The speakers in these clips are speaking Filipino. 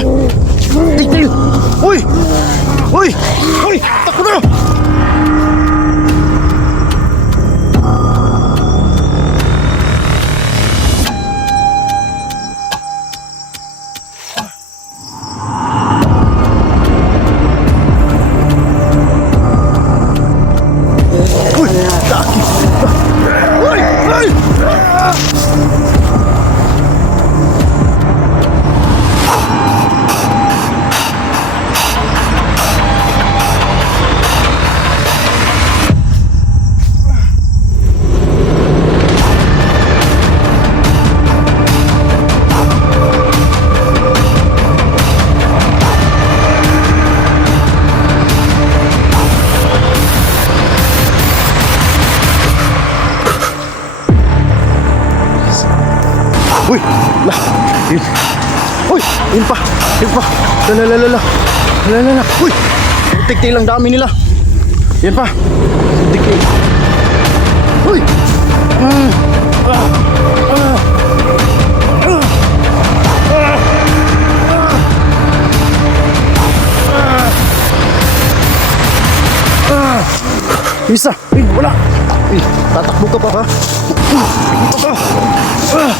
Uy! Uy! Uy! Takbo na! Lala, lala, lala! Lala, lala! Uy! Tigtil ang dami nila! Yan pa! Tigtil! Uy! Ah! Ah! Ah! Ah! Ah! Ah! Ah! Isa! Uy, wala! Uy, tatakbo ka pa ba? Dito ka! Ah!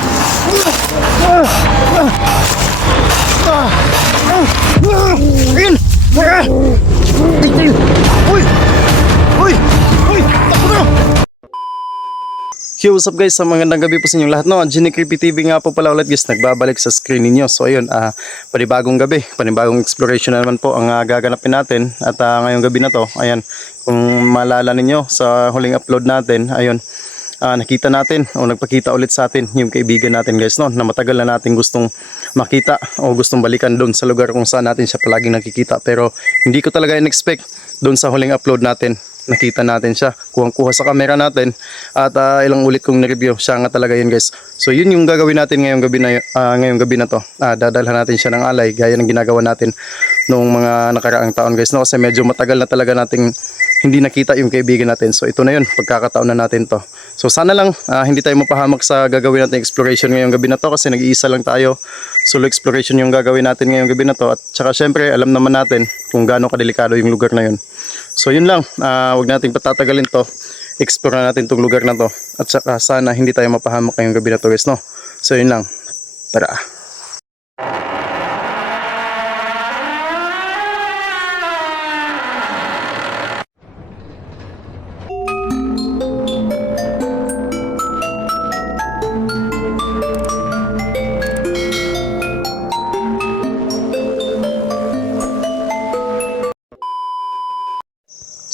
In! Ah! Tigil! Uy! Uy! Uy! Takbo na! Yo, what's up guys? Sa magandang gabi po sa inyong lahat. No, Genie Creepy TV nga po pala ulit guys, nagbabalik sa screen ninyo. So ayun, ah panibagong gabi, panibagong exploration na naman po ang ah, gaganapin natin. At ah, ngayong gabi na to, ayan, kung malala ninyo sa huling upload natin, ayun, ah, nakita natin o nagpakita ulit sa atin yung kaibigan natin guys no, na matagal na natin gustong makita o gustong balikan doon sa lugar kung saan natin siya palaging nakikita. Pero hindi ko talaga in-expect doon sa huling upload natin nakita natin siya kuhang-kuha sa camera natin at ah, ilang ulit kong na-review. Siya nga talaga yun guys. So yun yung gagawin natin ngayong gabi na ah, ngayong gabi na to. Ah, dadalhan natin siya ng alay gaya ng ginagawa natin noong mga nakaraang taon guys no kasi medyo matagal na talaga nating hindi nakita yung kaibigan natin. So ito na yun pagkakataon na natin to so sana lang ah, hindi tayo mapahamak sa gagawin natin exploration ngayong gabi na to kasi nag-iisa lang tayo solo exploration yung gagawin natin ngayong gabi na to at saka syempre alam naman natin kung gaano kadelikado yung lugar na yun So yun lang, ah, wag nating patatagalin to. Explore na natin tong lugar na to. At saka sana hindi tayo mapahamak ngayong gabi na to guys, no? So yun lang. Tara.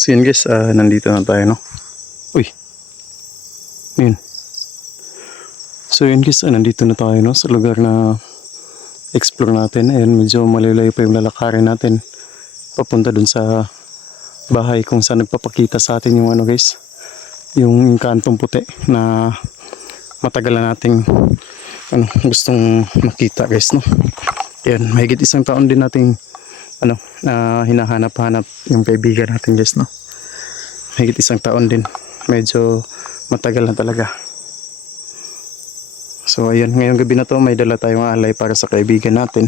So yun guys, ah, nandito na tayo, no? Uy. Yun. So yun guys, ah, nandito na tayo, no? Sa lugar na explore natin. Ayun, medyo malayo pa yung lalakarin natin. Papunta dun sa bahay kung saan nagpapakita sa atin yung ano guys. Yung kantong puti na matagal na nating ano, gustong makita guys, no? Yan, mahigit isang taon din nating ano, na hinahanap-hanap yung kaibigan natin guys, no? Higit isang taon din. Medyo matagal na talaga. So, ayun, ngayong gabi na to, may dala tayong alay para sa kaibigan natin.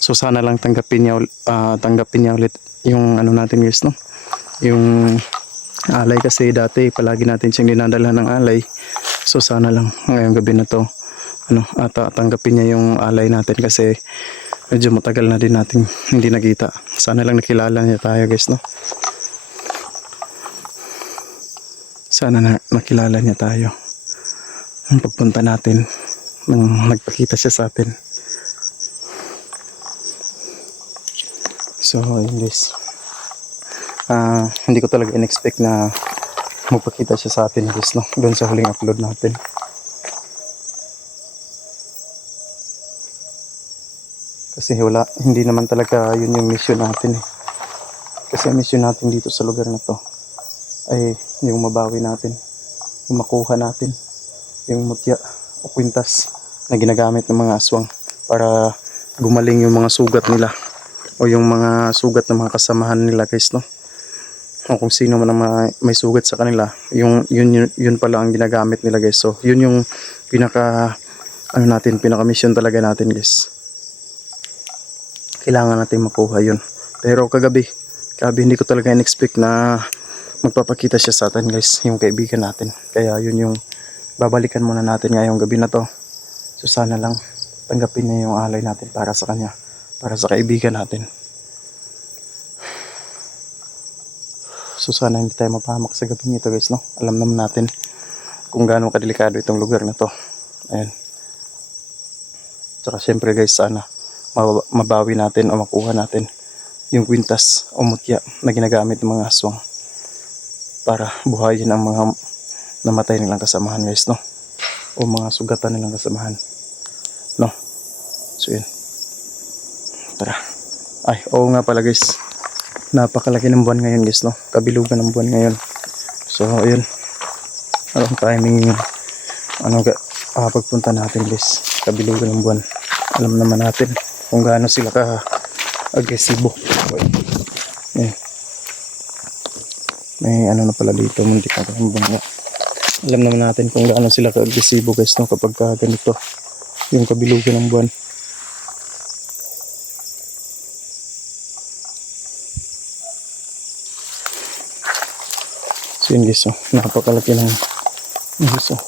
So, sana lang tanggapin niya, ah, tanggapin niya ulit yung ano natin guys, no? Yung alay kasi dati, palagi natin siyang dinadalhan ng alay. So, sana lang ngayong gabi na to, ano, at ah, tanggapin niya yung alay natin kasi medyo matagal na din natin hindi nakita. Sana lang nakilala niya tayo guys, no? Sana na nakilala niya tayo. Ang pagpunta natin nang nagpakita siya sa atin. So, yun guys. Ah, hindi ko talaga in-expect na magpakita siya sa atin guys, no? Doon sa huling upload natin. Kasi wala, hindi naman talaga yun yung mission natin eh. Kasi ang mission natin dito sa lugar na to ay yung mabawi natin, yung makuha natin, yung mutya o kwintas na ginagamit ng mga aswang para gumaling yung mga sugat nila o yung mga sugat ng mga kasamahan nila guys no? O kung sino man ang may, sugat sa kanila yung yun, yun yun pala ang ginagamit nila guys. So yun yung pinaka ano natin pinaka mission talaga natin guys kailangan natin makuha yun. Pero kagabi, kagabi hindi ko talaga in-expect na magpapakita siya sa atin guys, yung kaibigan natin. Kaya yun yung babalikan muna natin ngayong gabi na to. So sana lang tanggapin niya yung alay natin para sa kanya, para sa kaibigan natin. So sana hindi tayo mapahamak sa gabi nito guys, no? Alam naman natin kung gaano kadelikado itong lugar na to. Ayan. Tsaka syempre guys, sana mabawi natin o makuha natin yung kwintas o mutya na ginagamit ng mga aswang para buhayin ang mga namatay nilang kasamahan guys, no? O mga sugatan nilang kasamahan. No? So yun. Tara. Ay, oo nga pala guys. Napakalaki ng buwan ngayon guys, no? Kabilugan ng buwan ngayon. So, ayun. Anong timing yun? Ano ah, pagpunta natin guys? Kabilugan ng buwan. Alam naman natin kung gaano sila ka agresibo. Ayan. May ano na pala dito, hindi ka yung bangga. Alam naman natin kung gaano sila ka-agresibo guys no kapag ka ganito yung kabilugan ng buwan. So yun guys, oh, napakalaki ng guys, oh.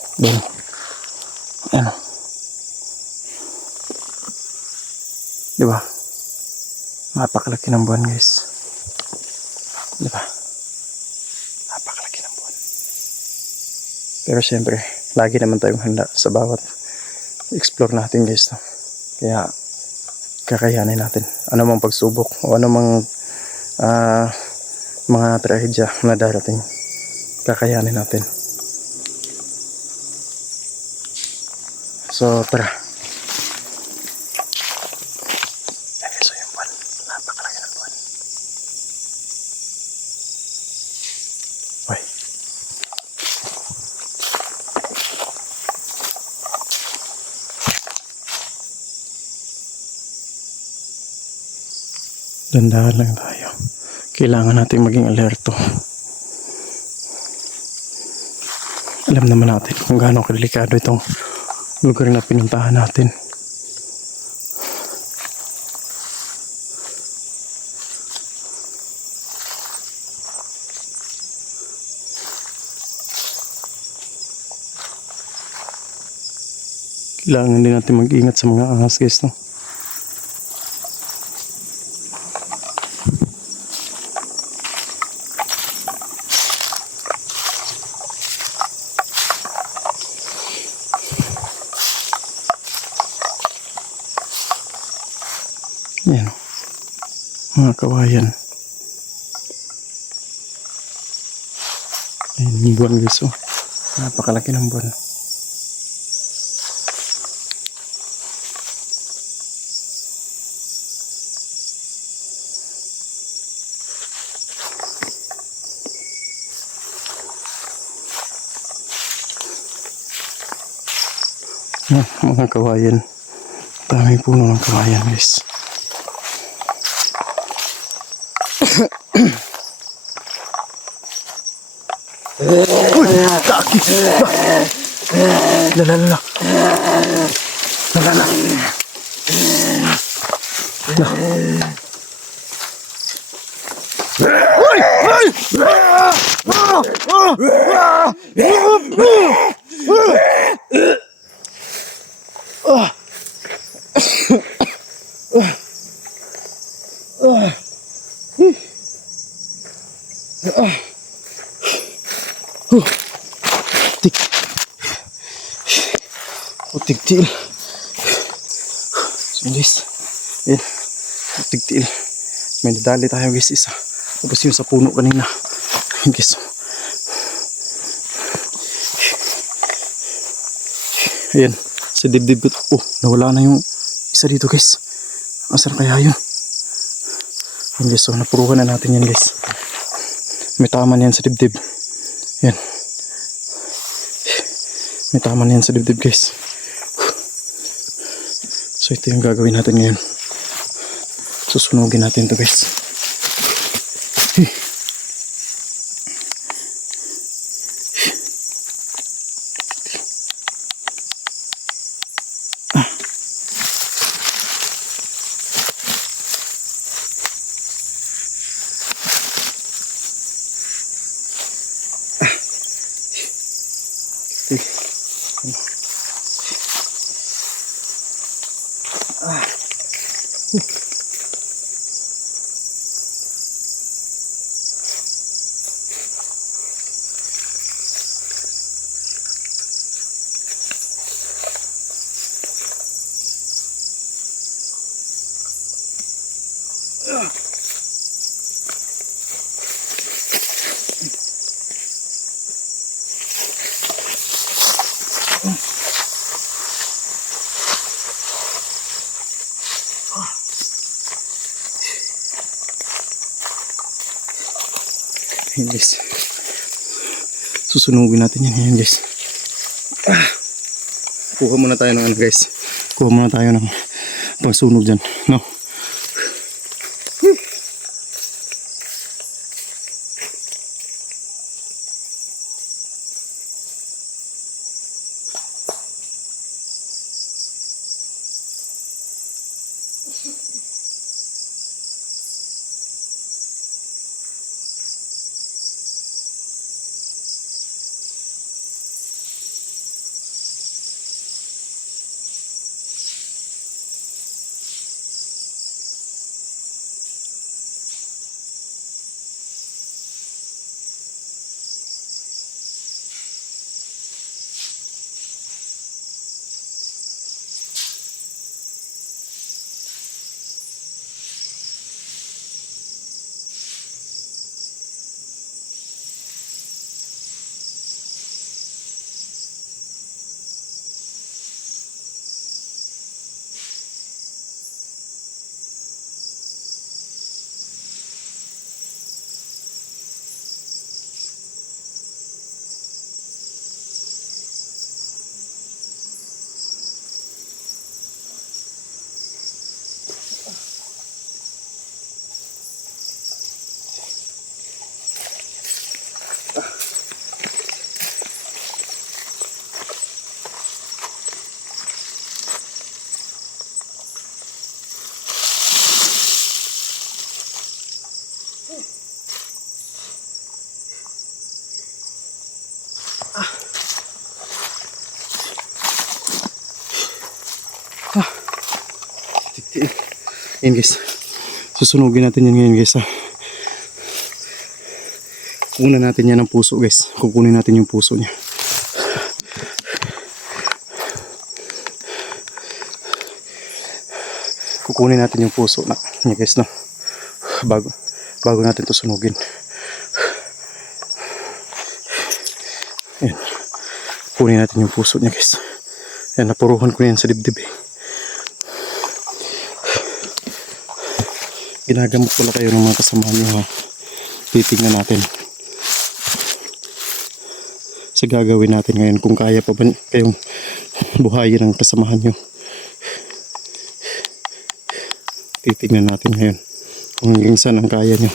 Ano? Di ba? Napakalaki ng buwan guys. Di ba? Napakalaki ng buwan. Pero siyempre, lagi naman tayong handa sa bawat explore natin guys. No? Kaya, kakayanin natin. Ano mang pagsubok o ano mang ah, mga trahedya na darating. Kakayanin natin. So, tara. Ayan guys, so yung buwan. Napakalaki ng buwan. Uy. Dandahan lang tayo. Kailangan natin maging alerto. Alam naman natin kung gaano kadelikado itong lugar na pinuntahan natin. Kailangan din natin mag-ingat sa mga ahas guys, no? Mga kawayan. Ayan yung buwan guys, oh. Napakalaki ng buwan. Mga kawayan. Dami puno ng kawayan guys. Uy! Kaki! La la la la. La la la. La. Uy! Uy! Ah! Ah! Tik. Putik tiil. So guys. Yan. Putik tiil. May nadali tayo guys isa. Tapos yung sa puno kanina. Guys. Ayan. Sa dibdib. Oh, nawala na yung isa dito guys. Asan kaya yun? Yan guys. So napuruhan na natin yan guys. May tama na yan sa dibdib. Yan. May tama na yan sa dibdib guys. So ito yung gagawin natin ngayon. Susunugin natin to guys. Ayan guys. Susunugin natin yan. Ayan guys. Ah. Kuha muna tayo ng ano guys. Kuha muna tayo ng pangsunog dyan. No? Ayan guys. Susunugin natin yan ngayon guys ha. Una natin yan ang puso guys. Kukunin natin yung puso niya. Kukunin natin yung puso na niya guys no. Bago, bago natin to sunugin. Ayan. Kunin natin yung puso niya guys. Ayan, napuruhan ko yan sa dibdib eh. Ginagamot pala kayo ng mga kasama nyo ha. Titingnan natin. Sa gagawin natin ngayon kung kaya pa ba kayong buhayin ng kasamahan nyo. Titingnan natin ngayon kung hanggang saan ang kaya nyo.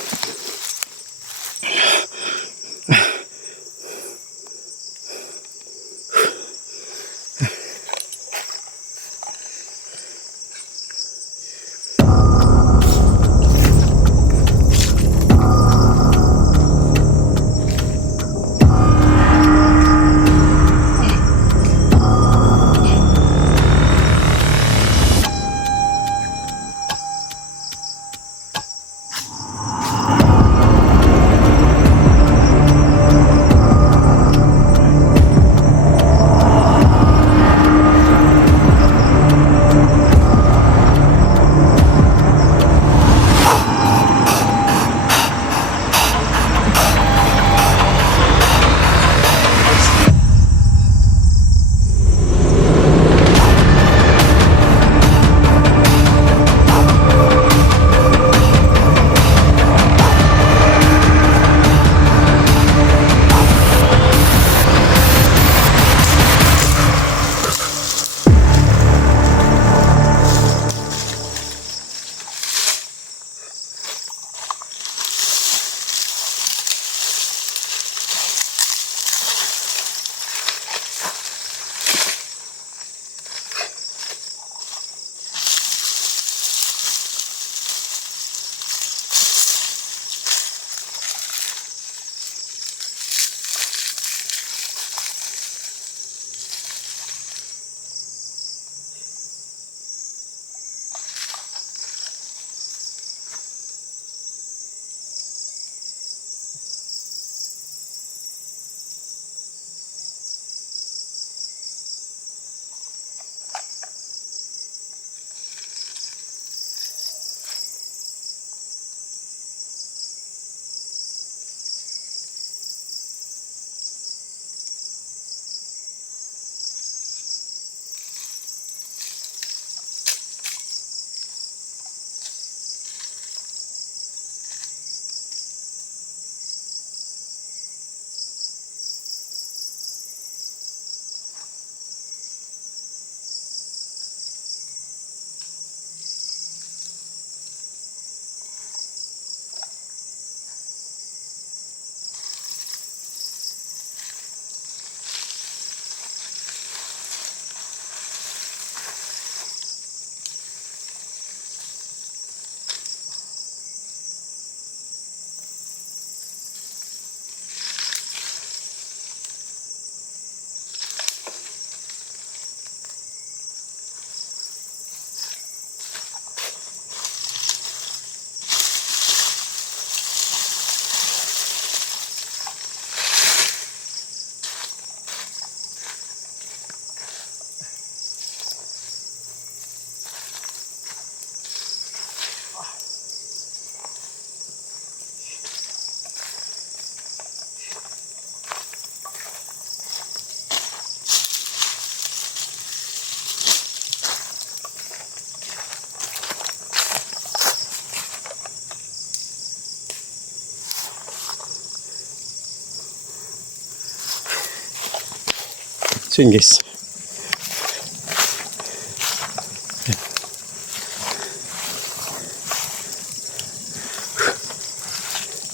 So yun.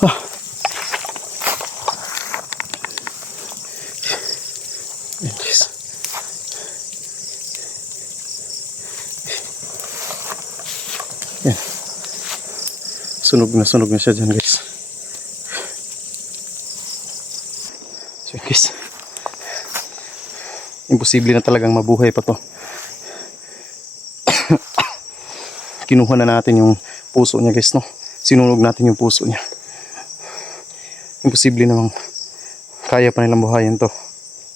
Ah. Yan. Sunog na sunog na siya dyan guys. So yun, guys. Imposible na talagang mabuhay pa to. Kinuha na natin yung puso niya guys no. Sinunog natin yung puso niya. Imposible namang kaya pa nilang buhayin to.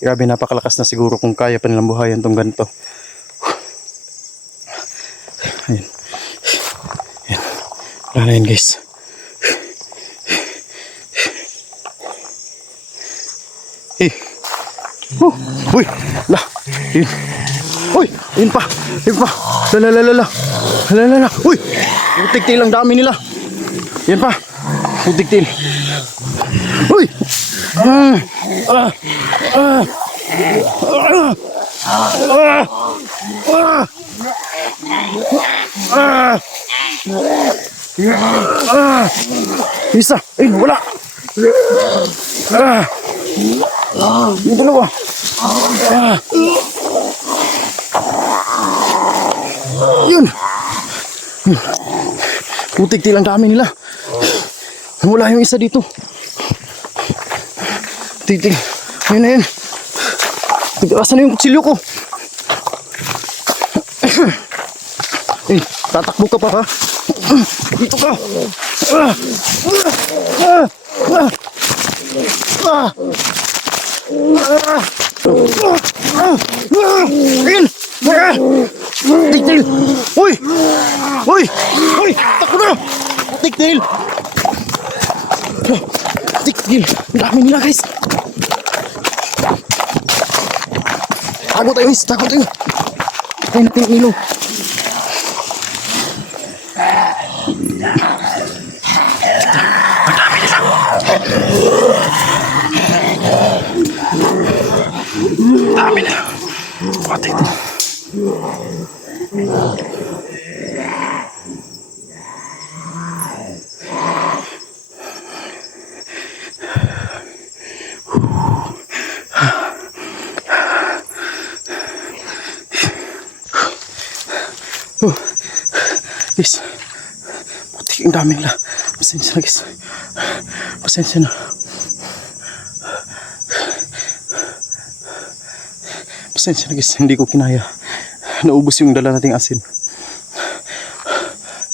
Grabe napakalakas na siguro kung kaya pa nilang buhayin tong ganito. Ayan. Ayan. Wala na yan guys. Eh. Oh, uy, la. Yun. Uy, yun pa. Yun pa. La la la la la. La la. Uy, putik lang dami nila. Yan pa. Putik til. Uy. Ah. Ah. Ah. Ah. Ah. Ah. Ah. Ah. Isa. Ay, wala. Ah. Yung dalawa. Putik til ang dami nila. Wala yung isa dito. Titig. Ayun na yun. Tigasan na yung kutsilyo ko. Eh, tatakbo ka pa ha? Dito ka. Ah! Ah! Ah! Ah! Ah! Tigtil! Uy! Uy! Uy! Putik na yun. Putik na yun. Ang dami nila guys. Tago tayo guys. Tago tayo. Tayo natin ang ilong. Ang dami nila. Ang dami nila. Putik na yun. Guys, putik ang dami nila. Pasensya na guys. Pasensya na. Pasensya na guys, hindi ko kinaya. Naubos yung dala nating asin.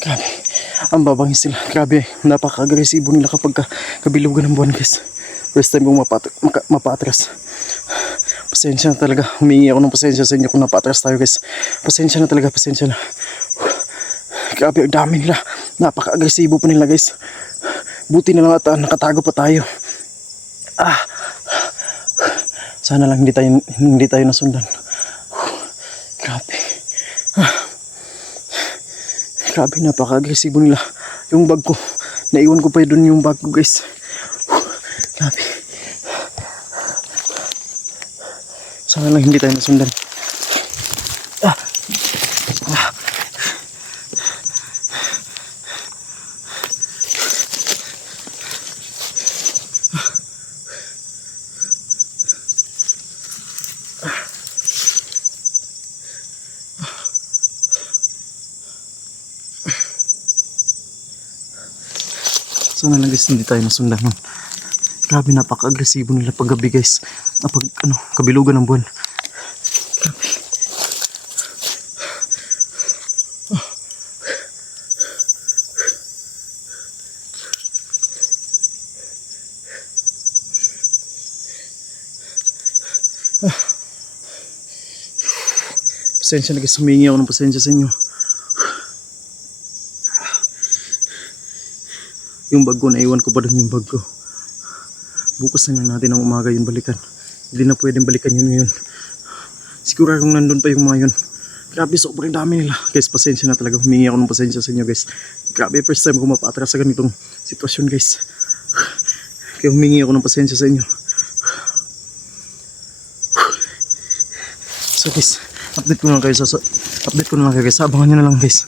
Grabe, ang babangis sila. Grabe, napaka-agresibo nila kapag ka, kabilugan ng buwan guys. First time kong mapat mapatras. Pasensya na talaga. Humingi ako ng pasensya sa inyo kung napatras tayo guys. Pasensya na talaga, pasensya na. Grabe, ang dami nila. Napaka-agresibo pa nila guys. Buti na lang at ah, nakatago pa tayo. Ah. Sana lang hindi tayo, hindi tayo nasundan. Grabe. Ah. Grabe, napaka-agresibo nila. Yung bag ko, naiwan ko pa doon yung bag ko guys. Grabe. Sana lang hindi tayo nasundan. Sana lang guys hindi tayo nasundan nun. Grabe napaka-agresibo nila pag gabi guys. Pag ano, kabilugan ng buwan. Grabe. Ah. Ah. Pasensya na guys, humingi ako ng pasensya sa inyo. Yung bag ko, naiwan ko pa doon yung bag ko. Bukas na natin ang umaga yun balikan. Hindi na pwedeng balikan yun ngayon. Siguro kung nandun pa yung mga yun. Grabe, sobrang dami nila. Guys, pasensya na talaga. Humingi ako ng pasensya sa inyo guys. Grabe, first time ko mapatras sa ganitong sitwasyon guys. Kaya humingi ako ng pasensya sa inyo. So guys, update ko na lang kayo sa, sa update ko na lang kayo guys. Abangan nyo na lang guys.